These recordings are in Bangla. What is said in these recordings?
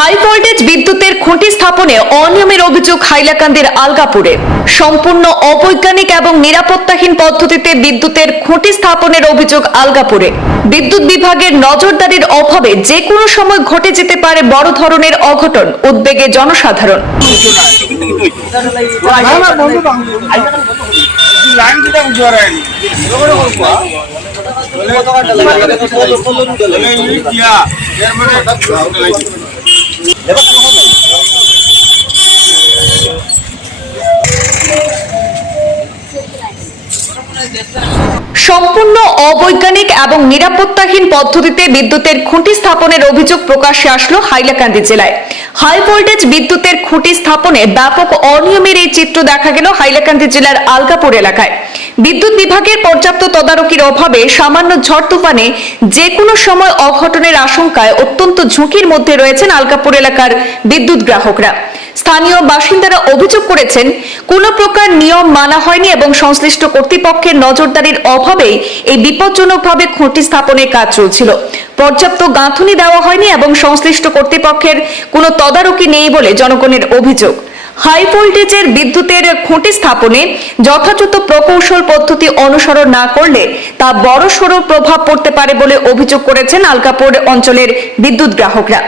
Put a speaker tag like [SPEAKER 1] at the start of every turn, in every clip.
[SPEAKER 1] হাই ভোল্টেজ বিদ্যুতের খুঁটি স্থাপনে অনিয়মের অভিযোগ হাইলাকান্দির আলগাপুরে সম্পূর্ণ অবৈজ্ঞানিক এবং নিরাপত্তাহীন পদ্ধতিতে বিদ্যুতের খুঁটি স্থাপনের অভিযোগ আলগাপুরে বিদ্যুৎ বিভাগের নজরদারির অভাবে যে কোনো সময় ঘটে যেতে পারে বড় ধরনের অঘটন উদ্বেগে জনসাধারণ
[SPEAKER 2] দিতাম জোরে
[SPEAKER 1] সম্পূর্ণ অবৈজ্ঞানিক এবং নিরাপত্তাহীন পদ্ধতিতে বিদ্যুতের খুঁটি স্থাপনের অভিযোগ প্রকাশ্যে আসলো হাইলাকান্দি জেলায়। হাই ভোল্টেজ বিদ্যুতের খুঁটি স্থাপনে ব্যাপক অনিয়মের এই চিত্র দেখা গেল হাইলাকান্দি জেলার আলগাপুর এলাকায়। বিদ্যুৎ বিভাগের পর্যাপ্ত তদারকির অভাবে সামান্য ঝড় তুফানে যে কোনো সময় অঘটনের আশঙ্কায় অত্যন্ত ঝুঁকির মধ্যে রয়েছেন আলগাপুর এলাকার বিদ্যুৎ গ্রাহকরা। স্থানীয় বাসিন্দারা অভিযোগ করেছেন, কোনো প্রকার নিয়ম মানা হয়নি এবং সংশ্লিষ্ট কর্তৃপক্ষের নজরদারির অভাবেই এই বিপজ্জনকভাবে খুঁটি স্থাপনের কাজ চলছিল। পর্যাপ্ত গাঁথুনি দেওয়া হয়নি এবং সংশ্লিষ্ট কর্তৃপক্ষের কোনো তদারকি নেই বলে জনগণের অভিযোগ। হাই ভোল্টেজের বিদ্যুতের খুঁটি স্থাপনে যথাযথ প্রকৌশল পদ্ধতি অনুসরণ না করলে তা বড়সড় প্রভাব পড়তে পারে বলে অভিযোগ করেছেন আলকাপুর অঞ্চলের বিদ্যুৎ গ্রাহকরা।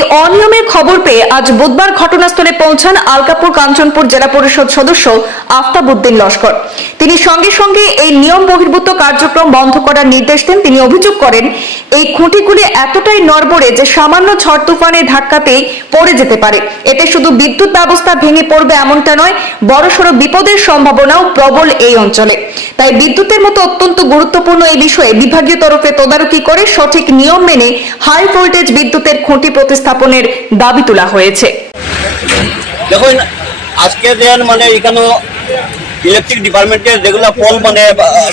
[SPEAKER 1] এই অনিয়মের খবর পেয়ে আজ বুধবার ঘটনাস্থলে পৌঁছান আলকাপুর কাঞ্চনপুর জেলা পরিষদ সদস্য আফতাবউদ্দিন লস্কর। তিনি সঙ্গে সঙ্গে এই নিয়ম বহির্ভূত কার্যক্রম বন্ধ করার নির্দেশ দেন। তিনি অভিযোগ করেন, এই খুঁটিগুলি এতটাই নড়বড়ে যে সামান্য ঝড় তুফানের ধাক্কাতেই পড়ে যেতে পারে। এতে শুধু বিদ্যুৎ ব্যবস্থা ভেঙে পড়বে এমনটা নয়, বড়সড় বিপদের সম্ভাবনাও প্রবল এই অঞ্চলে। তাই বিদ্যুতের মতো অত্যন্ত গুরুত্বপূর্ণ এই বিষয়ে বিভাগীয় তরফে তদারকি করে সঠিক নিয়ম মেনে হাই ভোল্টেজ বিদ্যুতের খুঁটি প্রতিস্থাপনের দাবি তোলা হয়েছে।
[SPEAKER 3] দেখুন, আজকে যেন মানে এখানে ইলেকট্রিক ডিপার্টমেন্টের যেগুলো পল মানে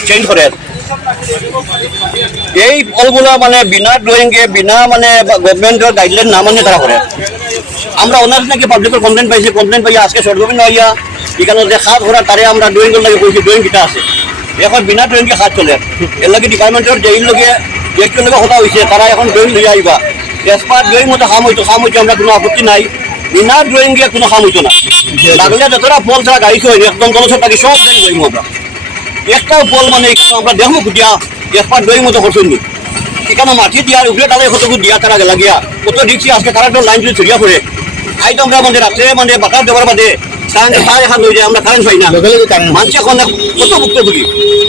[SPEAKER 3] চেঞ্জ করে। এই পলগুলো মানে বিনা ড্রয়িংয়ে বিনা মানে গভর্নমেন্টের গাইডলাইন না মানে তারা করে আমরা ওনার নাকি পাবলিকের কমপ্লেন পাইছি কমপ্লেন পাই আজকে সরগমিন হইয়া, এখানে যে খাত ঘোরা তারে আমরা ড্রয়িং লাগে কইছি ড্রয়িং কিটা আছে। এখন বিনা ড্রয়িংকে খাত চলে। এর লাগে ডিপার্টমেন্টের যেই লগে একটু লগে কথা হয়েছে তারা এখন ড্রয়িং লইয়া আইবা। এসপার ড্রয়িং মতো হাম হইতো হাম হইতো আমরা কোনো আপত্তি নাই। বিনা ড্রয়িং গিয়ে কোনো হাম হইতো না লাগলে যতটা ফল ছাড়া গাড়ি হয় একদম জলসব থাকি সব ড্রয়িং ড্রয়িং আমরা। একটাও ফল মানে আমরা দেখব কুটিয়া এসপার ড্রয়িং মতো করছেন। এখানে মাটি দিয়ার উপরে তাহলে কতটুকু দিয়া তারা লাগিয়া কত দিচ্ছি আজকে তারা লাইন ছড়িয়া পড়ে আইতো আমরা মানে রাত্রে মানে বাতাস দেওয়ার বাদে। কারেন্ট সাড়ে হাত হয়ে যায় আমরা কারেন্ট পাই না। মানুষ এখন কত করি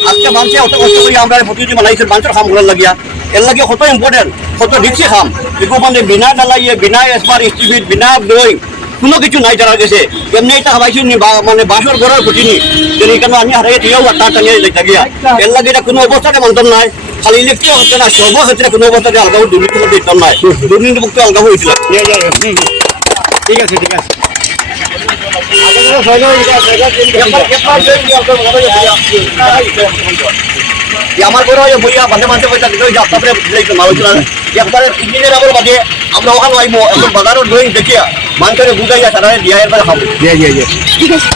[SPEAKER 3] আজকে মানুষ অত কষ্ট করি আমরা প্রতিদিন বানাইছে মানুষের কাম করার লাগিয়া। এর লাগে কত ইম্পর্টেন্ট কত দিচ্ছি খাম এগুলো মানে বিনা ডালাইয়ে বিনা এসপার স্টিফিট বিনা ড্রয়িং কোনো কিছু নাই জানা গেছে। এমনি এটা খাবাইছি নি বা- মানে বাঁশের ঘরের ফুটিনি যেন এখানে আমি হারিয়ে দিয়েও তার টানিয়ে যাইতে গিয়া এর লাগে এটা কোনো অবস্থাতে মানতাম নাই। খালি ইলেকট্রিক হচ্ছে না সর্বক্ষেত্রে কোনো অবস্থাতে আলগাও দুর্নীতি করতে দিতাম নাই। দুর্নীতি মুক্ত আলগাও হয়েছিল
[SPEAKER 2] ঠিক আছে ঠিক আছে।
[SPEAKER 3] আমার ঘরে হয় বইয়া মাঝে মাঝে পয়সা দিতে হয়েছে আপনার মালুচনা একবারে ইঞ্জিনিয়ার আবার বাদে আমরা ওখানে আইব এখন বাজারও ড্রয়িং দেখিয়া মানুষের বুঝাইয়া সারা দিয়া এরপরে খাব।
[SPEAKER 2] ঠিক দিয়ে